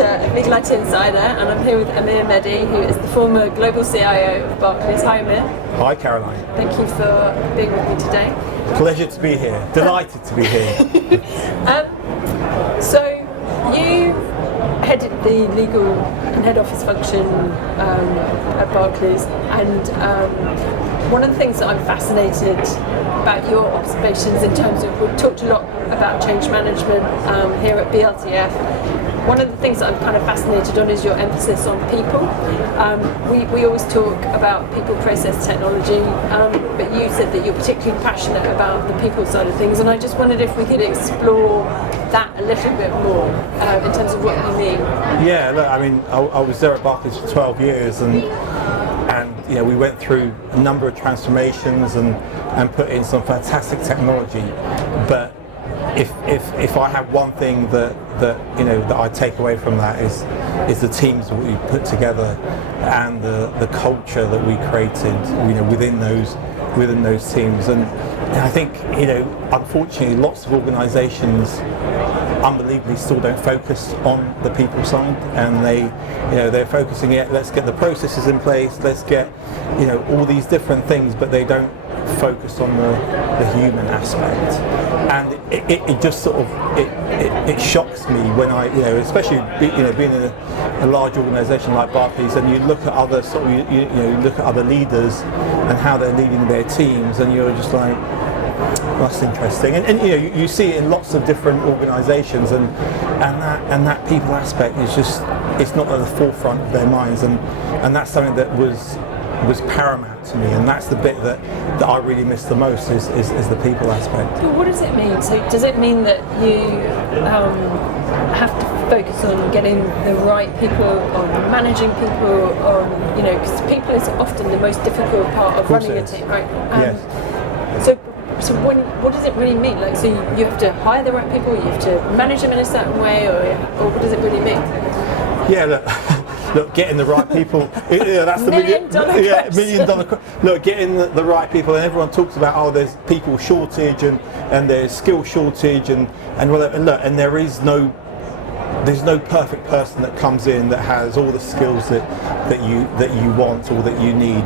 editor of Legal IT Insider, and I'm here with Amir Mehdi, who is the former global CIO of Barclays. Hi, Amir. Hi, Caroline. Thank you for being with me today. Pleasure to be here. Delighted to be here. So you headed the legal and head office function at Barclays, and one of the things that I'm fascinated about your observations in terms of, we've talked a lot about change management here at BLTF. One of the things that I'm kind of fascinated on is your emphasis on people. We always talk about people, process, technology, but you said that you're particularly passionate about the people side of things, and I just wondered if we could explore that a little bit more in terms of what you mean. Yeah, look, I mean, I was there at Barclays for 12 years, and you know, we went through a number of transformations and put in some fantastic technology. But if I have one thing that I take away from that is the teams that we put together and the culture that we created, within those teams. And I think, unfortunately, lots of organisations unbelievably still don't focus on the people side, and they're focusing let's get the processes in place, let's get all these different things, but they don't focus on the human aspect. And it just sort of it shocks me when I especially being in a large organisation like Barclays, and you look at other you look at other leaders and how they're leading their teams, and you're just like, that's interesting. And you see it in lots of different organisations, and that people aspect is just, it's not at the forefront of their minds, and that's something that was paramount to me, and that's the bit that I really miss the most is the people aspect. But what does it mean? So does it mean that you have to focus on getting the right people, on managing people, on because people is often the most difficult part of running a team, right? Yes. So what does it really mean? Like, so you have to hire the right people, you have to manage them in a certain way, or what does it really mean? Yeah, look, getting the right people. That's the $1 million $1 million. Look, getting the right people, and everyone talks about there's people shortage and there's skill shortage and look, and there's no perfect person that comes in that has all the skills that you want or that you need,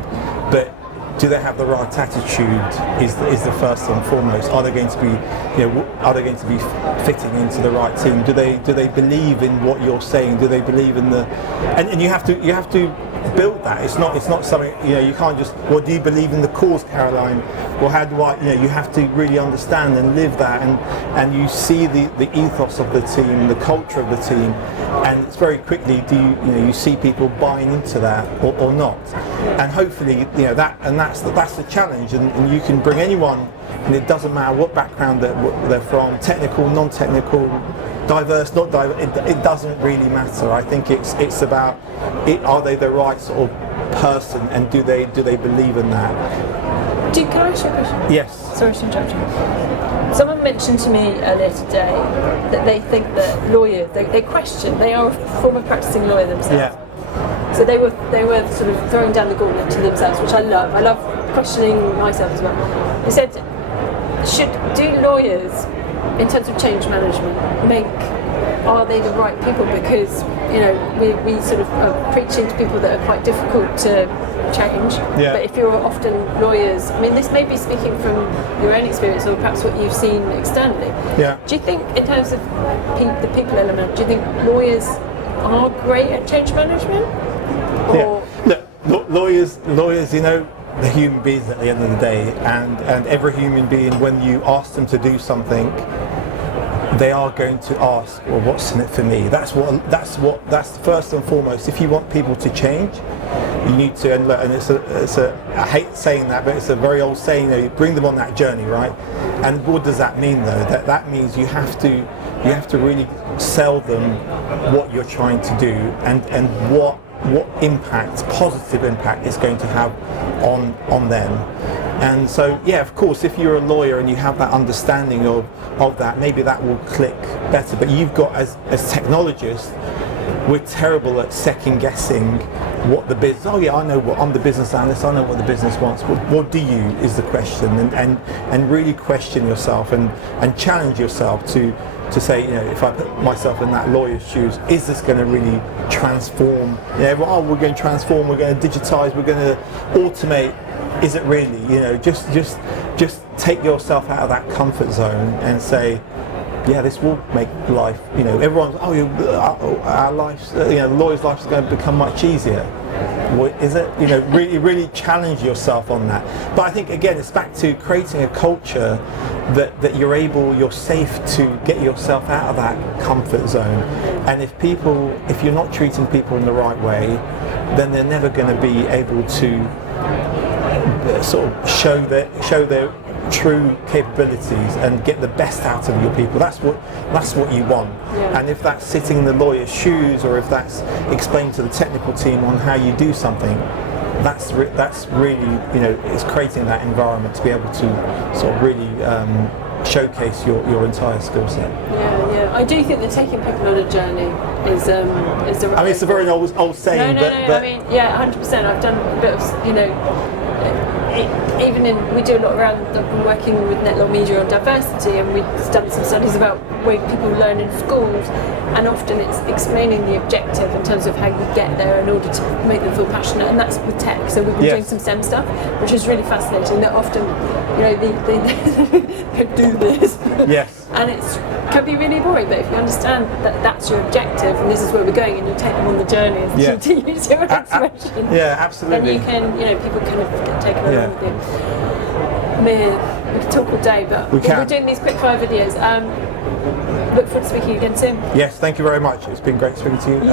but do they have the right attitude is the first and foremost. Are they going to be fitting into the right team? Do they believe in what you're saying? Do they believe in and you have to build that. It's not something, you can't just, well, do you believe in the cause, Caroline? Well, how do I, you have to really understand and live that, and you see the ethos of the team, the culture of the team, and it's very quickly, you see people buying into that or not. And hopefully, that's the challenge, and you can bring anyone, and it doesn't matter what background they're from, technical, non-technical, diverse, not diverse, it doesn't really matter. I think it's about are they the right sort of person, and do they believe in that? Can I ask you a question? Yes. Sorry to interrupt you. Someone mentioned to me earlier today that they think that lawyers, they question, they are a former practicing lawyer themselves. Yeah. So they were sort of throwing down the gauntlet to themselves, which I love. I love questioning myself as well. They said, do lawyers, in terms of change management, are they the right people? Because we sort of are preaching to people that are quite difficult to change. Yeah. But if you're often lawyers, I mean, this may be speaking from your own experience or perhaps what you've seen externally. Yeah. Do you think, in terms of the people element, do you think lawyers are great at change management? Or Look, lawyers, they're human beings at the end of the day, and every human being, when you ask them to do something, they are going to ask, well, what's in it for me? That's first and foremost. If you want people to change, you need to, I hate saying that, but it's a very old saying, bring them on that journey, right? And what does that mean, though? That means you have to really sell them what you're trying to do, and what impact, positive impact, it's going to have on them. And so, yeah, of course, if you're a lawyer and you have that understanding of that, maybe that will click better. But you've got, as technologists, we're terrible at second guessing what the business, I'm the business analyst, I know what the business wants. What do you, is the question, and really question yourself and challenge yourself to to say, if I put myself in that lawyer's shoes, is this going to really transform? Well, we're going to transform, we're going to digitize, we're going to automate. Is it really? Just take yourself out of that comfort zone and say, yeah, this will make life. Everyone's our lives. The lawyer's life is going to become much easier. What is it? Really challenge yourself on that. But I think again, it's back to creating a culture that you're safe to get yourself out of that comfort zone. And if you're not treating people in the right way, then they're never going to be able to sort of show their true capabilities and get the best out of your people. That's what you want. Yeah. And if that's sitting in the lawyer's shoes, or if that's explaining to the technical team on how you do something, that's really it's creating that environment to be able to sort of really showcase your entire skill set. Yeah. I do think that taking people on a journey is the right. I mean, it's a very old saying. No. I mean, 100%. I've done a bit of we do a lot around. I've been working with Net Law Media on diversity, and we've done some studies about way people learn in schools, and often it's explaining the objective in terms of how you get there in order to make them feel passionate, and that's with tech. So we've been doing some STEM stuff, which is really fascinating. That often, they do this. Yes. And it can be really boring, but if you understand that that's your objective and this is where we're going, and you take them on the journey, as to use your expression, absolutely. then you can, people kind of get taken along with you. Amir, we could talk all day, but we're doing these quick fire videos. Look forward to speaking again soon. Yes, thank you very much. It's been great speaking to you.